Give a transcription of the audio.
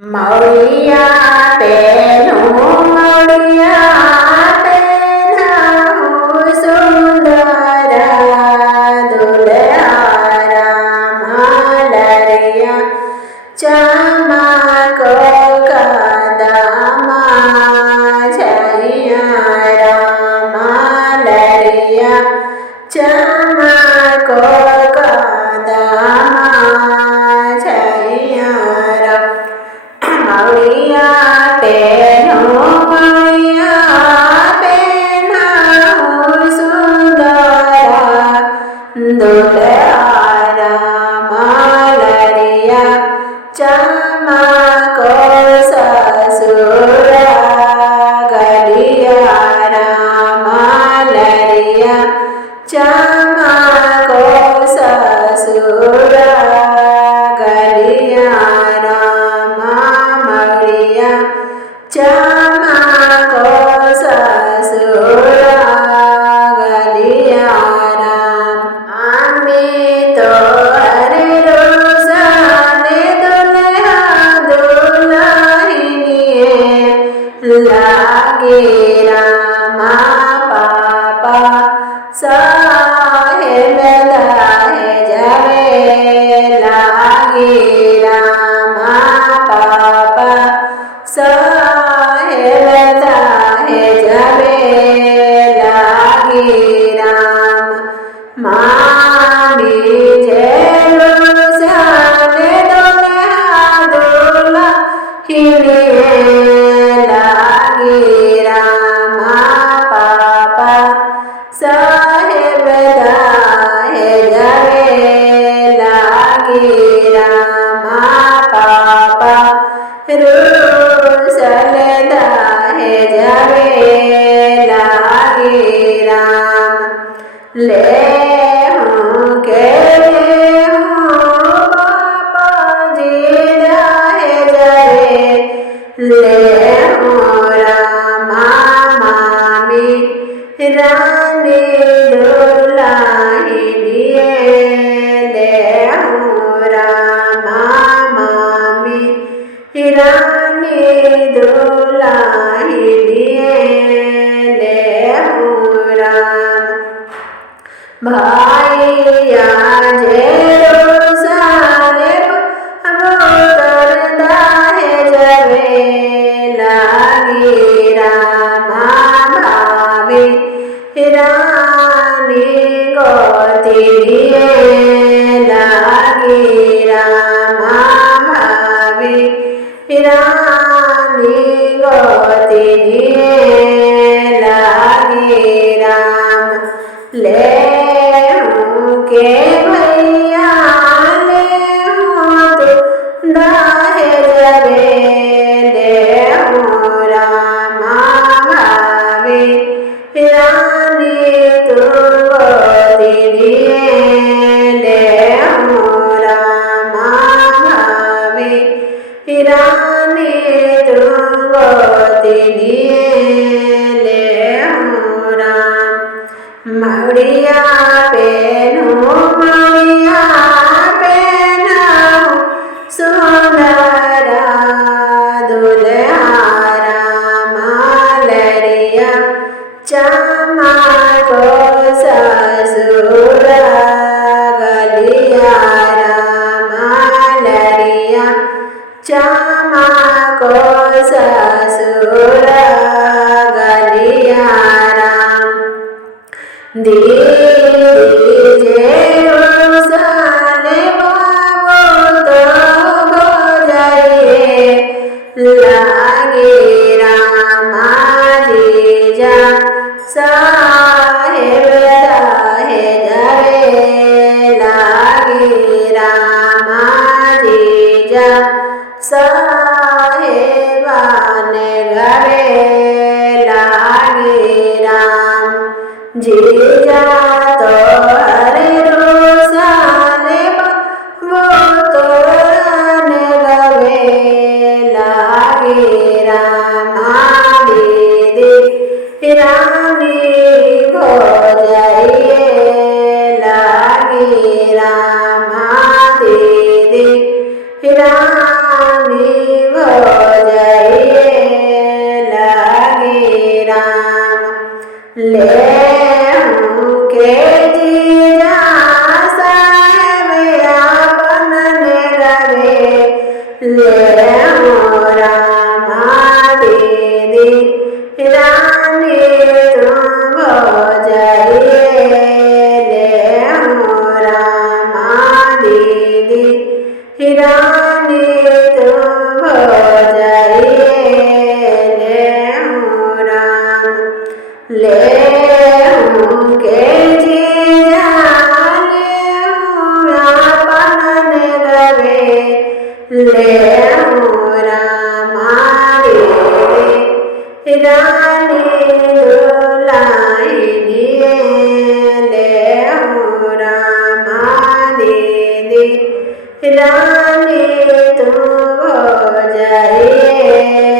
Maria Beno Maria Beno Sundara Dulara Malaria Chama Kokadama Chayara Malaria Chama Kokadama Chayara Maria Beno Maria Beno Sundara Dulara Malaria Chama Kosasura Galiyara Malaria Chama Kosasura Galiyara Maria Chama Kosasura Galiyara Amito Arirusa Nedulha Dulahiniye Lagira Ma Papa Sahebeda Hejave Lagira Ma Papa Sahebeda Hejave Lagira Mami Jerusalem Dulha Hiniye Lagira Ma Papa Sahebeda Hejave Lagira Ma Papa Rusaleda Hejave Lagira Lehu ke lehu Papa Jida Hejave Lehu Rama Mami Rani Dulahiniye Lehu Rama Mami Rani Dulahiniye Lehu Rama Bhaiya Jerusalem Amutarda Hejave Lagira Ma Bhavi Rani Gotiriye Lagira Ma Bhavi Rani Gotiriye Lagira Lehu ke bhaiya lehu tu dahejave lehu Rama bhavi Rani tu gotiriye lehu Rama bhavi Rani tu gotiriye lehu Rama Maria Beno Maria Beno Sundara Dulara Malaria Chama Kosasura Galiyara Malaria Chama Kosasura Galiyara Jerusalem Amuto Bojaiye Lagira Ma Jija Sahebeda Hejave Lagira Ma Jija Sahebane Gave Lagira Jija to Arirusalem Votorane Gave Lagira Ma Didi Rani Bojaiye Lagira Ma Didi Rani Rama Didi Rani Tumbo Jaiye Rama Didi Rani Tumbo Jaiye Ram Le Ke Jiya Le Rapan Gave Le Rama Didi Rani Dulai Diye Le Rama Didi Rani Tumbo Jaiye